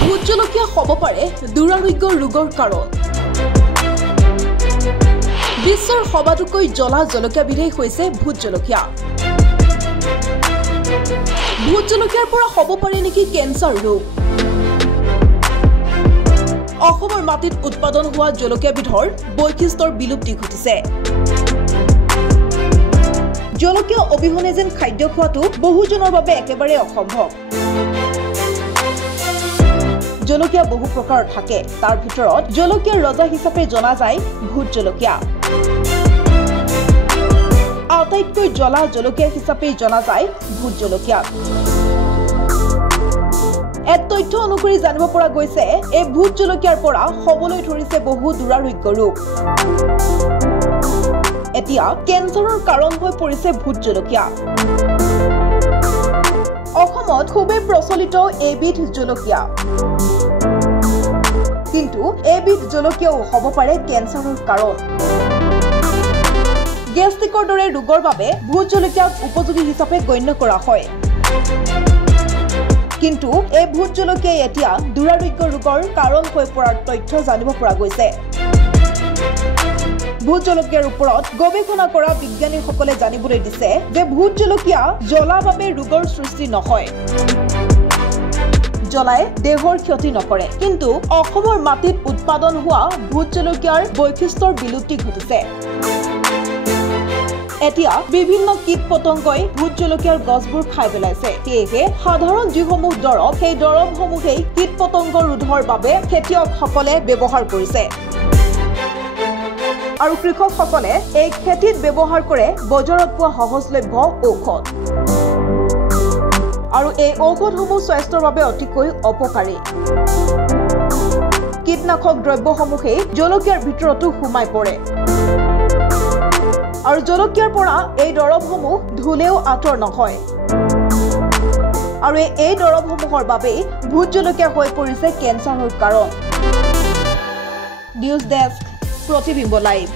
Vote জলকীয়া হ'ব পাৰে দুৰাৰোগ্য ৰোগৰ কাৰণ। বিশ্বৰ সবাতোকৈ জ্বলা জলকীয়া বিধেই হৈছে ভোট জলকীয়া। ভোট জলকীয়াৰ পৰা হ'ব পাৰে নেকি কেঞ্চাৰ ৰোগ? অসমৰ মাটিত উৎপাদন হোৱা জলকীয়া বিধৰ বৈশিষ্ট্যৰ বিলুপ্তি ঘটিছে। জলকীয়া অবিহনে যেন খাদ্য খোৱাটো বহুজনৰ বাবে একেবাৰে অসম্ভৱ। জলকীয়া বহু প্ৰকাৰৰ থাকে, তাৰ ভিতৰত জলকীয়াৰ ৰজা হিচাপে জনা যায় ভোট জলকীয়া। আটাইতকৈ জ্বলা জলকীয়া হিচাপে জনা যায় ভোট জলকীয়া। এক তথ্য অনুসৰি জানিব পৰা গৈছে এই ভোট জলকীয়াৰ পৰা হ'বলৈ ধৰিছে বহু দুৰাৰোগ্য ৰোগ। এতিয়া কেঞ্চাৰৰ কাৰণ হৈ পৰিছে ভোট জলকীয়া। অসমত খুবেই প্ৰচলিত এবিধ জলকীয়া, কিন্তু এবিধ জলকীয়াও হ'ব পাৰে কেঞ্চাৰৰ কাৰণ। গেষ্ট্ৰিকৰ দৰে ৰোগৰ বাবে ভোট জলকীয়াক উপযোগী হিচাপে গণ্য কৰা হয়, কিন্তু এই ভোট জলকীয়াই এতিয়া দুৰাৰোগ্য ৰোগৰ কাৰণ হৈ পৰাৰ তথ্য জানিব পৰা গৈছে। ভোট জলকীয়াৰ ওপৰত গৱেষণা কৰা বিজ্ঞানীসকলে জানিবলৈ দিছে যে ভোট জলকীয়া জ্বলা বাবে ৰোগৰ সৃষ্টি নহয়। জ্বলাই দেহৰ ক্ষতি নকৰে, কিন্তু অসমৰ মাটিত উৎপাদন হোৱা ভোট জলকীয়াৰ বৈশিষ্ট্যৰ বিলুপ্তি ঘটিছে। এতিয়া বিভিন্ন কীট পতংগই ভোট জলকীয়াৰ গছবোৰ খাই পেলাইছে। সেয়েহে সাধাৰণ যিসমূহ দৰৱ, সেই দৰৱসমূহেই কীট পতংগ ৰোধৰ বাবে খেতিয়কসকলে ব্যৱহাৰ কৰিছে। আৰু কৃষকসকলে এই খেতিত ব্যৱহাৰ কৰে বজাৰত পোৱা সহজলভ্য ঔষধ। আৰু এই ঔষধসমূহ স্বাস্থ্যৰ বাবে অতিকৈ অপকাৰী। কীটনাশক দ্ৰব্যসমূহেই জলকীয়াৰ ভিতৰতো সোমাই পৰে। আৰু জলকীয়াৰ পৰা এই দৰৱসমূহ ধুলেও আঁতৰ নহয়। আৰু এই দৰৱসমূহৰ বাবেই ভোট জলকীয়া হৈ পৰিছে কেঞ্চাৰৰ কাৰণ। নিউজ ডেস্ক, প্ৰতিবিম্ব লাইভ।